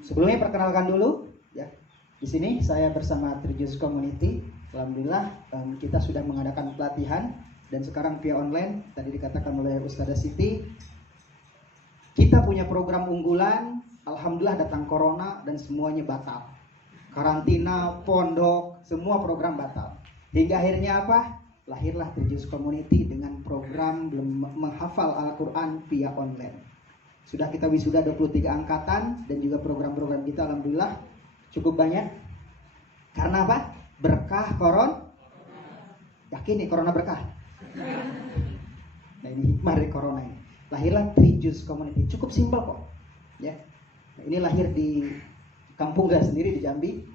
Sebelumnya perkenalkan dulu ya. Di sini saya bersama Trijus Community. Alhamdulillah kita sudah mengadakan pelatihan dan sekarang via online. Tadi dikatakan oleh Ustazah Siti, kita punya program unggulan. Alhamdulillah datang corona dan semuanya batal. Karantina, pondok, semua program batal. Hingga akhirnya apa? Lahirlah Trijus Community dengan program menghafal Al-Quran via online. Sudah kita wisuda 23 angkatan dan juga program-program kita alhamdulillah cukup banyak. Karena apa? Berkah Yakin nih corona berkah? Nah ini hikmah dari corona ini. Lahirlah Trijus Community. Cukup simpel kok. Ya. Nah, ini lahir di kampung gak sendiri di Jambi.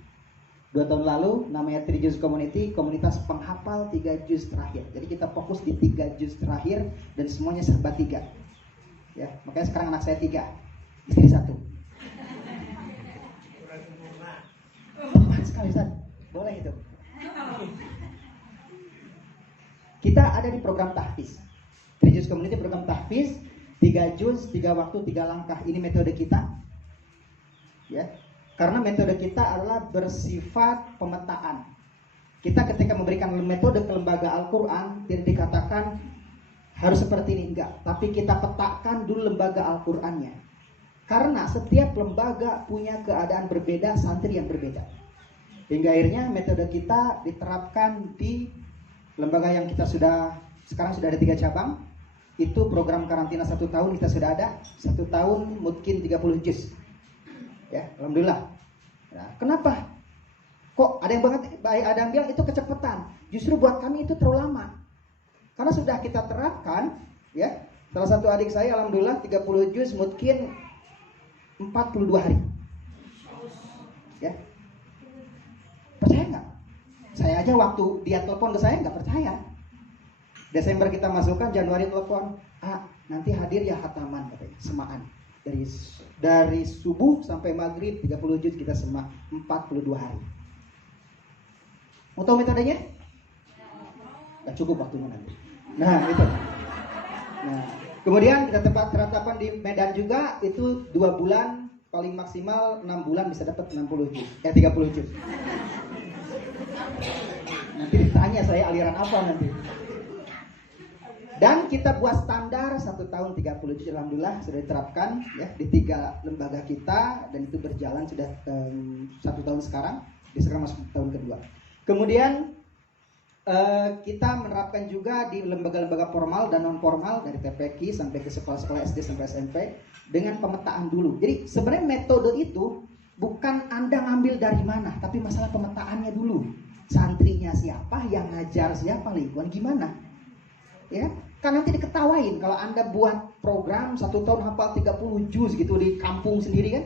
2 tahun lalu namanya Trijus Community, komunitas penghafal 3 juz terakhir. Jadi kita fokus di 3 juz terakhir dan semuanya serba 3. Ya, makanya sekarang anak saya 3, istri 1. Tepat sekali Ustaz. Boleh itu. Kita ada di program tahfiz. Trijus Community program tahfiz 3 juz, 3 waktu, 3 langkah. Ini metode kita. Ya. Karena metode kita adalah bersifat pemetaan. Kita ketika memberikan metode ke lembaga Al-Quran tidak dikatakan harus seperti ini, enggak. Tapi kita petakan dulu lembaga Al-Qur'annya. Karena setiap lembaga punya keadaan berbeda, santri yang berbeda. Hingga akhirnya metode kita diterapkan di lembaga yang kita sekarang sudah ada 3 cabang. Itu program karantina 1 tahun kita sudah ada. 1 tahun mungkin 30 juz. Ya, alhamdulillah. Nah, kenapa? Kok ada yang bilang itu kecepatan. Justru buat kami itu terlalu lama. Karena sudah kita terapkan, ya. Salah satu adik saya alhamdulillah 30 juz mungkin 42 hari. Ya. Percaya nggak? Saya aja waktu dia telepon ke saya nggak percaya. Desember kita masukkan, Januari telepon, nanti hadir ya khataman katanya, semaan. Dari subuh sampai maghrib 30 juz kita semak 42 hari. Mau tahu metodenya? Gak cukup waktunya nanti. Nah itu. Nah kemudian kita terapkan di Medan juga itu 2 bulan paling maksimal 6 bulan bisa dapat 60 juz. 30 juz. Nanti ditanya saya aliran apa nanti. Dan kita buat standar 1 tahun 30 juz alhamdulillah sudah diterapkan ya di 3 lembaga kita dan itu berjalan sudah 1 tahun sekarang. Sekarang masuk tahun kedua. Kemudian kita menerapkan juga di lembaga-lembaga formal dan non formal dari TPQ sampai ke sekolah-sekolah SD sampai SMP dengan pemetaan dulu. Jadi sebenarnya metode itu bukan Anda ngambil dari mana, tapi masalah pemetaannya dulu. Santrinya siapa, yang ngajar siapa, lingkungan gimana? Ya, kan nanti diketawain kalau Anda buat program 1 tahun hafal 30 juz gitu di kampung sendiri kan.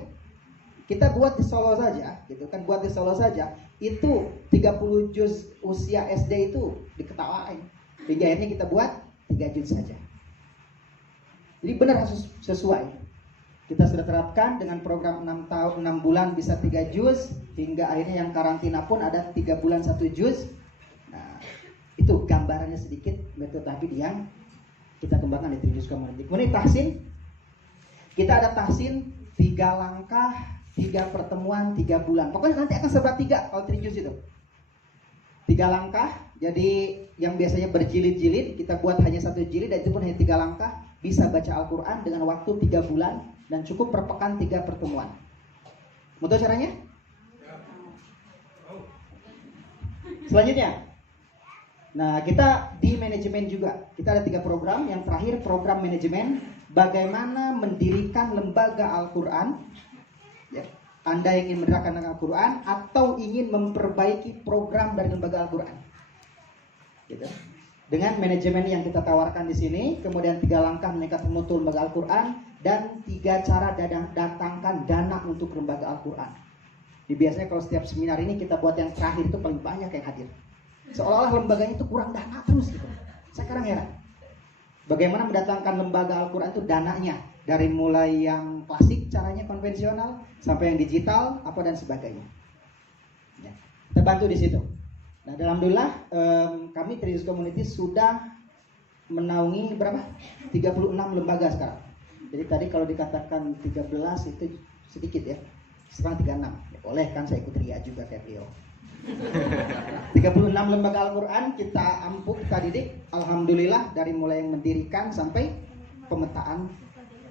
Kita buat di Solo saja, gitu kan, buat di Solo saja itu 30 juz usia SD itu diketawain. Hingga akhirnya kita buat 3 juz saja. Jadi benar harus sesuai. Kita sudah terapkan dengan program 6 bulan bisa 3 juz, hingga akhirnya yang karantina pun ada 3 bulan 1 juz. Nah, itu gambarannya sedikit metode tahfiz yang kita kembangkan di Trijus Community. Kemudian tahsin, kita ada tahsin 3 langkah, 3 pertemuan, 3 bulan. Pokoknya nanti akan serba 3 kalau Trijus itu. 3 langkah, jadi yang biasanya berjilid-jilid, kita buat hanya 1 jilid dan itu pun hanya 3 langkah. Bisa baca Al-Quran dengan waktu 3 bulan dan cukup per pekan 3 pertemuan. Mau tahu caranya? Selanjutnya. Nah, kita di manajemen juga. Kita ada 3 program. Yang terakhir program manajemen. Bagaimana mendirikan lembaga Al-Quran. Ya. Anda yang ingin mendirikan Al-Quran atau ingin memperbaiki program dari lembaga Al-Quran. Gitu. Dengan manajemen yang kita tawarkan di sini. Kemudian 3 langkah meningkatkan mutu lembaga Al-Quran. Dan 3 cara datangkan dana untuk lembaga Al-Quran. Biasanya kalau setiap seminar ini kita buat yang terakhir itu paling banyak yang hadir. Seolah-olah lembaganya itu kurang dana terus gitu. Saya kadang heran. Bagaimana mendatangkan lembaga Al-Quran itu dananya. Dari mulai yang klasik caranya konvensional sampai yang digital apa dan sebagainya. Ya, kita bantu di situ. Nah, alhamdulillah kami Trijus Community sudah menaungi berapa? 36 lembaga sekarang. Jadi tadi kalau dikatakan 13 itu sedikit ya. sekarang 36. Ya, boleh kan saya ikut ria juga kayak beliau. 36 lembaga Al-Quran kita ampuh, kita didik. Alhamdulillah dari mulai yang mendirikan sampai pemetaan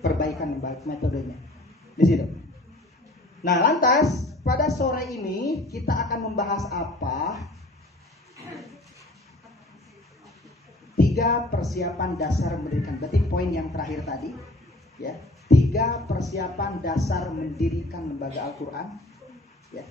perbaikan baik metodenya di situ. Nah, lantas pada sore ini kita akan membahas apa? 3 persiapan dasar mendirikan. Berarti poin yang terakhir tadi, ya. 3 persiapan dasar mendirikan lembaga Al-Quran. Ya.